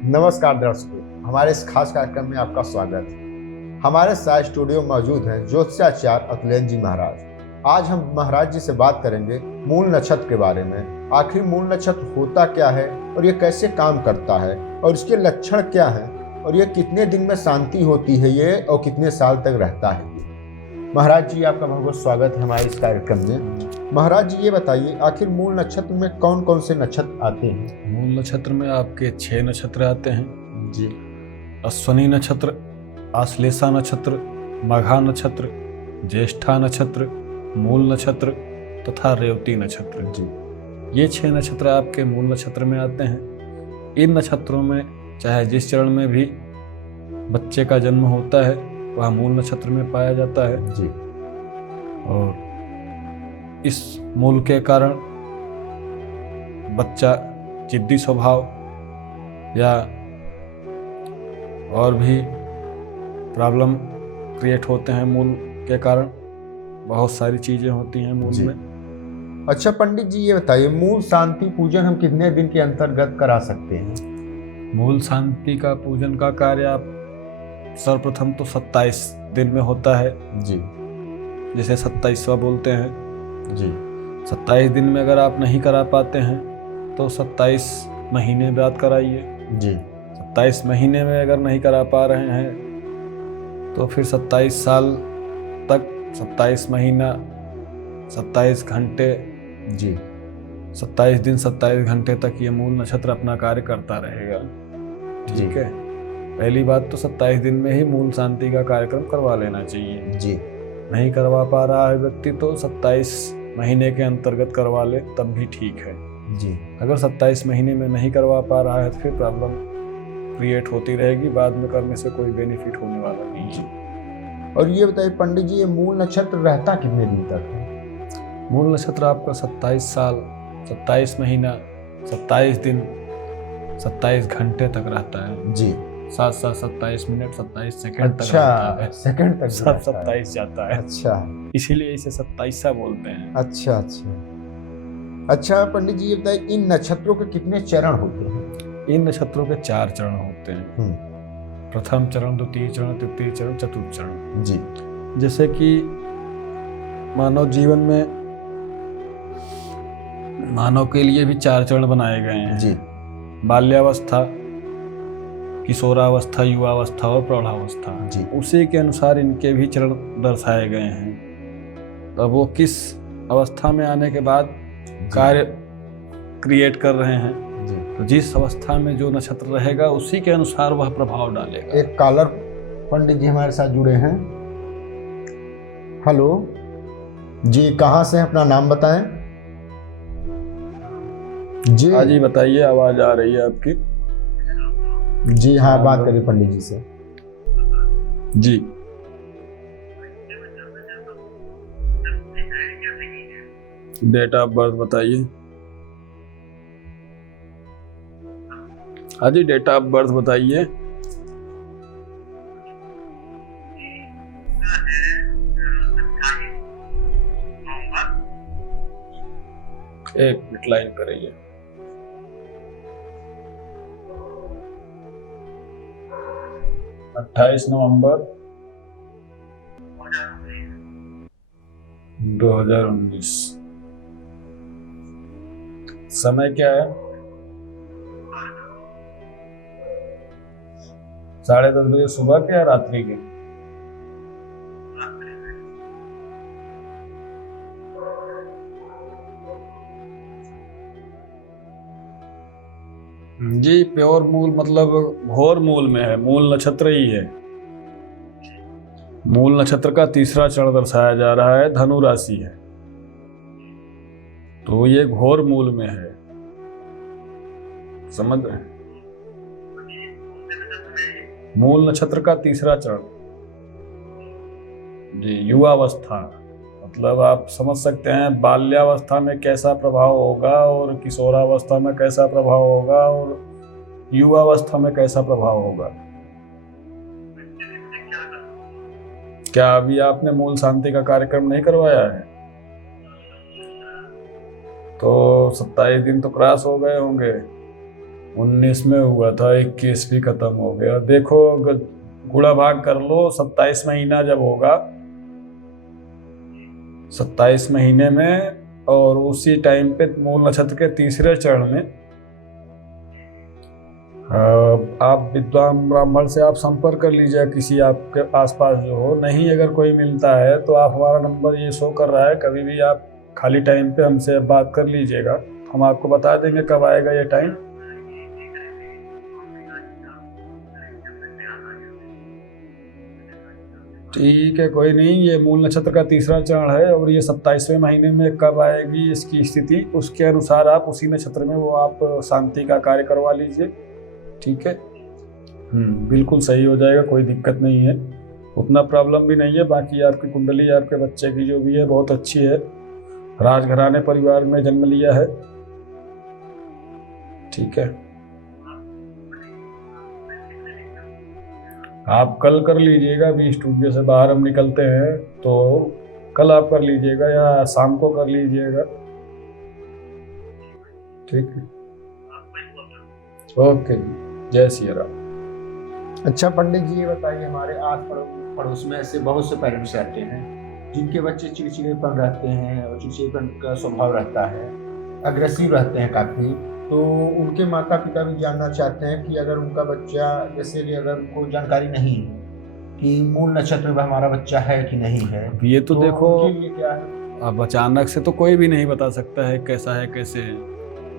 नमस्कार दर्शकों, हमारे इस खास कार्यक्रम में आपका स्वागत है। हमारे साथ स्टूडियो मौजूद हैं ज्योतिषाचार्य अखिलेश जी महाराज। आज हम महाराज जी से बात करेंगे मूल नक्षत्र के बारे में। आखिर मूल नक्षत्र होता क्या है और ये कैसे काम करता है और इसके लक्षण क्या हैं और ये कितने दिन में शांति होती है ये और कितने साल तक रहता है। महाराज जी, आपका बहुत बहुत स्वागत है हमारे इस कार्यक्रम में। महाराज जी, ये बताइए आखिर मूल नक्षत्र में कौन कौन से नक्षत्र आते हैं? मूल नक्षत्र में आपके 6 नक्षत्र आते हैं जी। अश्वनी नक्षत्र, आश्लेषा नक्षत्र, मघा नक्षत्र, ज्येष्ठा नक्षत्र, मूल नक्षत्र तथा रेवती नक्षत्र। जी। ये 6 नक्षत्र आपके मूल नक्षत्र में आते हैं। इन नक्षत्रों में चाहे जिस चरण में भी बच्चे का जन्म होता है वह मूल नक्षत्र में पाया जाता है। जी। और इस मूल के कारण बच्चा जिद्दी स्वभाव या और भी प्रॉब्लम क्रिएट होते हैं मूल के कारण। बहुत सारी चीज़ें होती हैं मूल में। अच्छा पंडित जी, ये बताइए मूल शांति पूजन हम कितने दिन के अंतर्गत करा सकते हैं? मूल शांति का पूजन का कार्य आप सर्वप्रथम तो 27 दिन में होता है, जी, जिसे 27वां बोलते हैं। जी। 27 दिन में अगर आप नहीं करा पाते हैं तो 27 महीने बाद कराइए। जी। 27 महीने में अगर नहीं करा पा रहे हैं तो फिर 27 साल तक 27 महीना 27 घंटे, जी, 27 दिन 27 घंटे तक ये मूल नक्षत्र अपना कार्य करता रहेगा। ठीक है। पहली बात तो 27 दिन में ही मूल शांति का कार्यक्रम करवा लेना चाहिए। जी। नहीं करवा पा रहा है व्यक्ति तो 27 महीने के अंतर्गत करवा ले तब भी ठीक है। जी। अगर 27 महीने में नहीं करवा पा रहा है तो फिर प्रॉब्लम क्रिएट होती रहेगी, बाद में करने से कोई बेनिफिट होने वाला नहीं है। और ये बताइए पंडित जी, ये मूल नक्षत्र रहता कितने दिन तक है? मूल नक्षत्र आपका 27 साल 27 महीना 27 दिन 27 घंटे तक रहता है। जी। 7 27 मिनट 27 सेकंड तक अच्छा, रहता है। सेकंड तक सब रहता है। 27 जाता है, अच्छा, इसीलिए इसे 27सा बोलते हैं। अच्छा, अच्छा। अच्छा पंडित जी, ये बताइए इन नक्षत्रों के कितने चरण होते हैं? इन नक्षत्रों के 4 चरण होते हैं। प्रथम चरण, द्वितीय चरण, तृतीय चरण, चतुर्थ चरण। जी। जैसे कि मानव जीवन में मानव के लिए भी 4 चरण बनाए गए हैं। जी। बाल्यावस्था, किशोरावस्था, युवावस्था और प्रौढ़ावस्था। जी। उसी के अनुसार इनके भी चरण दर्शाए गए हैं। तो वो किस अवस्था में आने के बाद कार्य क्रिएट कर रहे हैं, जी। तो जिस अवस्था में जो नक्षत्र रहेगा उसी के अनुसार वह प्रभाव डालेगा। एक कॉलर पंडित जी हमारे साथ जुड़े हैं। हेलो जी, कहाँ से हैं? अपना नाम बताएं जी। हाँ जी, बताइए, आवाज आ रही है आपकी? जी हाँ, बात करिए पंडित जी से। जी। डेट ऑफ बर्थ बताइए। हाँ जी, डेट ऑफ बर्थ बताइए। एक मिनट लाइन करिए। 28 नवंबर 2019। समय क्या है? 10:30 बजे सुबह के या रात्रि के? जी, प्योर मूल मतलब घोर मूल में है, मूल नक्षत्र ही है। मूल नक्षत्र का तीसरा चरण दर्शाया जा रहा है, धनु राशि है, तो ये घोर मूल में है। समझ रहे हैं? मूल नक्षत्र का तीसरा चरण जी, युवावस्था, मतलब आप समझ सकते हैं बाल्यावस्था में कैसा प्रभाव होगा और किशोरावस्था में कैसा प्रभाव होगा और युवावस्था में कैसा प्रभाव होगा। क्या अभी आपने मूल शांति का कार्यक्रम नहीं करवाया है? तो 27 दिन तो क्रॉस हो गए होंगे, 19 में हुआ था, 21 भी खत्म हो गया। देखो गुणा भाग कर लो, 27 महीना जब होगा, 27 महीने में, और उसी टाइम पे मूल नक्षत्र के तीसरे चरण में आप विद्वान ब्राह्मण से आप संपर्क कर लीजिए, किसी आपके आसपास जो हो। नहीं अगर कोई मिलता है तो आप, हमारा नंबर ये शो कर रहा है, कभी भी आप खाली टाइम पे हमसे बात कर लीजिएगा, हम आपको बता देंगे कब आएगा ये टाइम। ठीक है, कोई नहीं। ये मूल नक्षत्र का तीसरा चरण है और ये 27वें महीने में कब आएगी इसकी स्थिति, उसके अनुसार आप उसी नक्षत्र में वो आप शांति का कार्य करवा लीजिए। ठीक है, बिल्कुल सही हो जाएगा, कोई दिक्कत नहीं है, उतना प्रॉब्लम भी नहीं है। बाकी आपकी कुंडली आपके बच्चे की जो भी है बहुत अच्छी है, राजघराने परिवार में जन्म लिया है। ठीक है, आप कल कर लीजिएगा, अभी स्टूडियो से बाहर हम निकलते हैं, तो कल आप कर लीजिएगा या शाम को कर लीजिएगा। ठीक है, ओके जी, जय श्री राम। अच्छा पंडित जी, ये बताइए, हमारे आस पड़ोस में ऐसे बहुत से पेरेंट्स रहते हैं जिनके बच्चे चिड़चिड़ेपन रहते हैं और चिड़चिड़ेपन का स्वभाव रहता है, अग्रेसिव रहते हैं काफ़ी, तो उनके माता पिता भी जानना चाहते हैं कि अगर उनका बच्चा, जैसे कि अगर उनको जानकारी नहीं है कि मूल नक्षत्र में हमारा बच्चा है कि नहीं है, ये तो देखो उनके लिए क्या है? अब अचानक से तो कोई भी नहीं बता सकता है कैसा है कैसे है।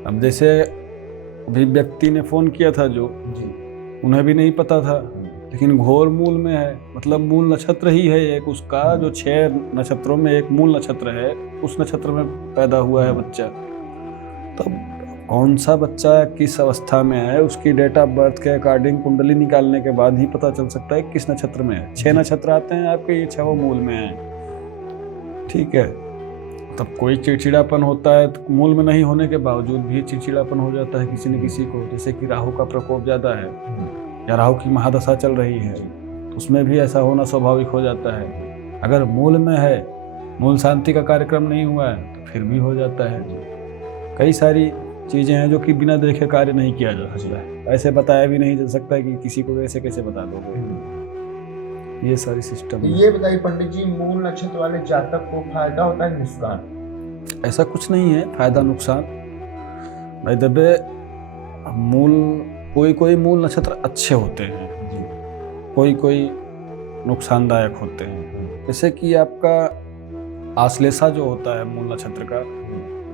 अब जैसे अभी व्यक्ति ने फ़ोन किया था जो जी, उन्हें भी नहीं पता था, लेकिन घोर मूल में है, मतलब मूल नक्षत्र ही है एक उसका, जो 6 नक्षत्रों में एक मूल नक्षत्र है, उस नक्षत्र में पैदा हुआ है बच्चा। तब कौन सा बच्चा किस अवस्था में है, उसकी डेट ऑफ बर्थ के अकॉर्डिंग कुंडली निकालने के बाद ही पता चल सकता है किस नक्षत्र में है। 6 नक्षत्र आते हैं आपके, ये 6 मूल में है। ठीक है, तब कोई चिड़चिड़ापन होता है तो मूल में नहीं होने के बावजूद भी चिड़चिड़ापन हो जाता है किसी न किसी को, जैसे कि राहु का प्रकोप ज़्यादा है या राहु की महादशा चल रही है, तो उसमें भी ऐसा होना स्वाभाविक हो जाता है। अगर मूल में है, मूल शांति का कार्यक्रम नहीं हुआ है, तो फिर भी हो जाता है। कई सारी चीज़ें हैं जो कि बिना देखे कार्य नहीं किया जा सकता है, ऐसे बताया भी नहीं जा सकता है कि किसी को कैसे कैसे बता दोगे, ये सारी सिस्टम। ये बताइए पंडित जी, मूल नक्षत्र वाले जातक को फायदा होता है नुकसान? ऐसा कुछ नहीं है फायदा नुकसान। भाई दबे मूल, कोई मूल नक्षत्र अच्छे होते हैं, कोई नुकसानदायक होते हैं। जैसे कि आपका आश्लेषा जो होता है मूल नक्षत्र का,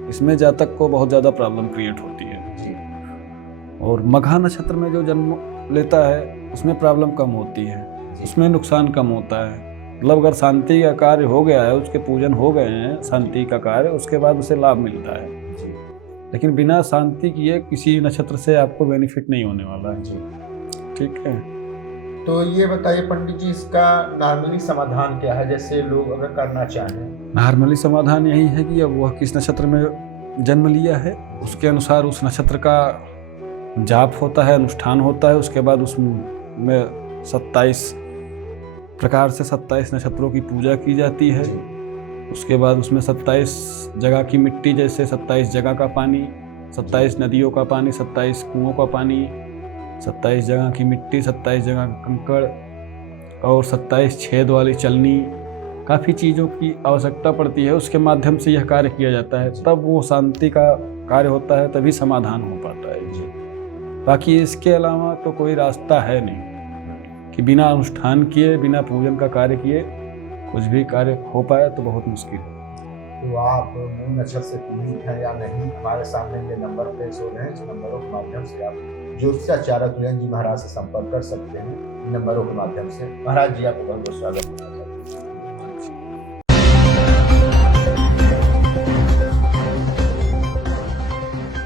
इसमें जातक को बहुत ज़्यादा प्रॉब्लम क्रिएट होती है। और मघा नक्षत्र में जो जन्म लेता है उसमें प्रॉब्लम कम होती है, उसमें नुकसान कम होता है। मतलब अगर शांति का कार्य हो गया है, उसके पूजन हो गए हैं शांति का कार्य, उसके बाद उसे लाभ मिलता है। लेकिन बिना शांति किए किसी नक्षत्र से आपको बेनिफिट नहीं होने वाला है। ठीक है, तो ये बताइए पंडित जी, इसका नॉर्मली समाधान क्या है, जैसे लोग अगर करना चाहें? नॉर्मली समाधान यही है कि अब वह किस नक्षत्र में जन्म लिया है, उसके अनुसार उस नक्षत्र का जाप होता है, अनुष्ठान होता है। उसके बाद उसमें 27 प्रकार से 27 नक्षत्रों की पूजा की जाती है। उसके बाद उसमें 27 जगह की मिट्टी, जैसे 27 जगह का पानी, 27 नदियों का पानी, 27 कुओं का पानी, 27 जगह की मिट्टी, 27 जगह का कंकड़ और 27 छेद वाली चलनी, काफ़ी चीज़ों की आवश्यकता पड़ती है। उसके माध्यम से यह कार्य किया जाता है, तब वो शांति का कार्य होता है, तभी समाधान हो पाता है। बाकी इसके अलावा तो कोई रास्ता है नहीं कि बिना अनुष्ठान किए, बिना पूजन का कार्य किए कुछ भी कार्य हो पाए, तो बहुत मुश्किल है। तो आप मूल नक्षत्र से पीड़ित हैं या नहीं, हमारे सामने ये नंबर प्लेस हो रहे हैं, इस नंबरों के माध्यम से आप ज्योतिषाचार्य अतुलेंद्र जी महाराज से संपर्क कर सकते हैं। इन नंबरों के माध्यम से। महाराज जी, आपको बहुत बहुत स्वागत है।